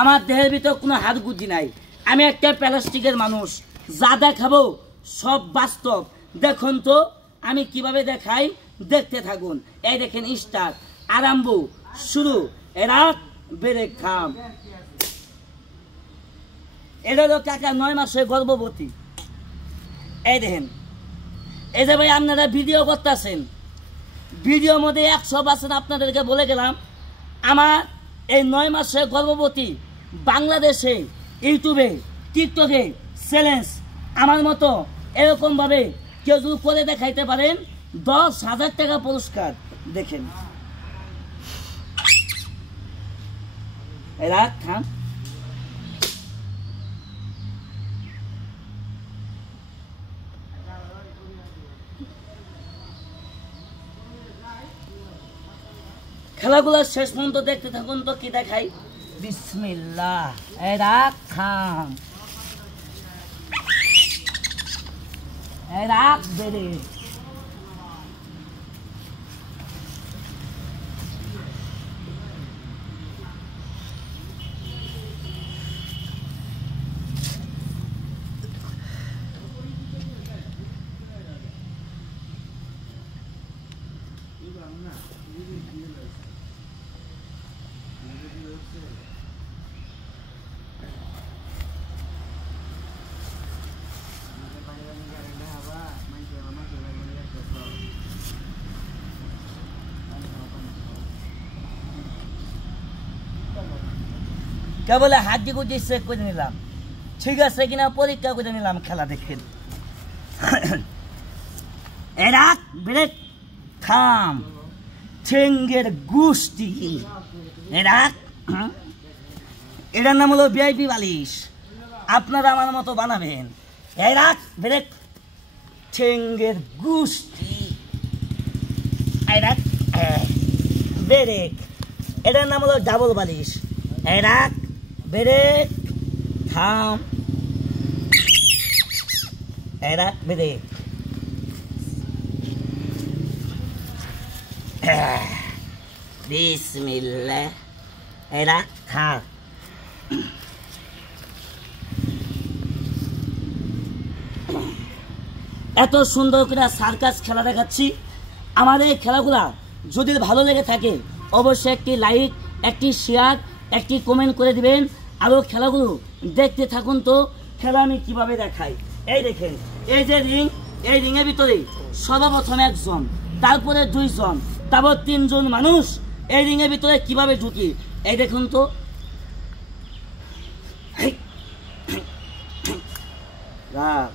আমার দেহের ভিতর কোনো হাত গুজি নাই, আমি একটা প্লাস্টিকের মানুষ, যা দেখাবো সব বাস্তব। দেখুন তো আমি কিভাবে দেখাই, দেখতে থাকুন। এই দেখেন স্টার্ট, আরম্ভ, শুরু। এরা ব্রেক থাম। এটা হলো কাকা 9 মাসের গর্ভবতী। এই দেখেন, এই যে ভাই আপনারা ভিডিও করতেছেন, ভিডিওর মধ্যে 100% আপনাদেরকে বলে গেলাম, আমার এই 9 মাসের গর্ভবতী বাংলাদেশে ইউটিউবে টিকটকে চ্যালেঞ্জ আমার মতো এরকমভাবে কেউ যদি করে দেখাইতে পারেন 10,000 টাকা পুরস্কার। দেখেন এরা খান। খেলাগুলো শেষ পর্যন্ত দেখতে থাকুন তো কি দেখাই। বিসমিল্লাহ। এরা খান, এরা বেড়ে। কেবল হাড্ডি গুজি চেক করে নিলাম, ঠিক আছে কিনা পরীক্ষা করে নিলাম। খেলা দেখেন, এরা ব্রেক থাম, ঠেঙ্গের গোষ্ঠী। এরা এটার নাম হলো ভিআইপি বালিশ, আপনারা আমার মতো বানাবেন। এরা ব্রেক ঠেঙ্গের গোষ্ঠী। এরা ব্রেক, এটার নাম হলো ডাবল বালিশ। এরা ব্রেক থাম, এরা ব্রেক। বিসমিল্লাহ। এরা থাম। এত সুন্দর করে সার্কাস খেলা দেখাচ্ছি। আমার এই খেলাগুলা যদি ভালো লেগে থাকে অবশ্যই একটি লাইক, একটি শেয়ার, একটি কমেন্ট করে দিবেন। আরও খেলাগুলো দেখতে থাকুন তো খেলা আমি কিভাবে দেখাই। এই দেখেন, এই যে রিং, এই রিংয়ের ভিতরে সর্বপ্রথম 1 জন, তারপরে 2 জন, তারপর 3 জন মানুষ এই রিংয়ের ভিতরে কিভাবে ঢুকি। এই দেখুন তো, রাখ